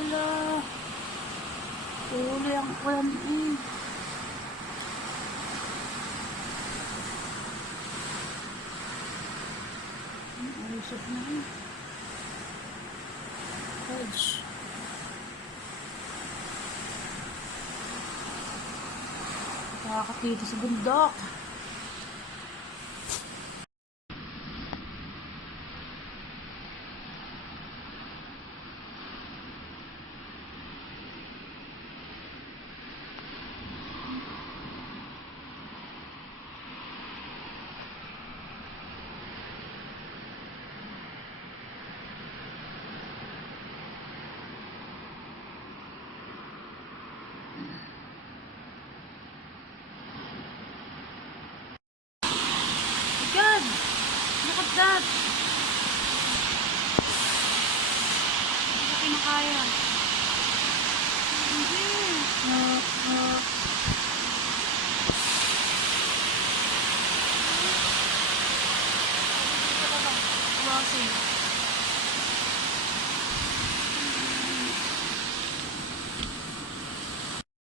Ala. Uli ang ulan eh. Ayusap na eh. Hedge. Nakakatito sa bundok. God! Look at that! Hindi ko kinakaya. Hindi. Crossing.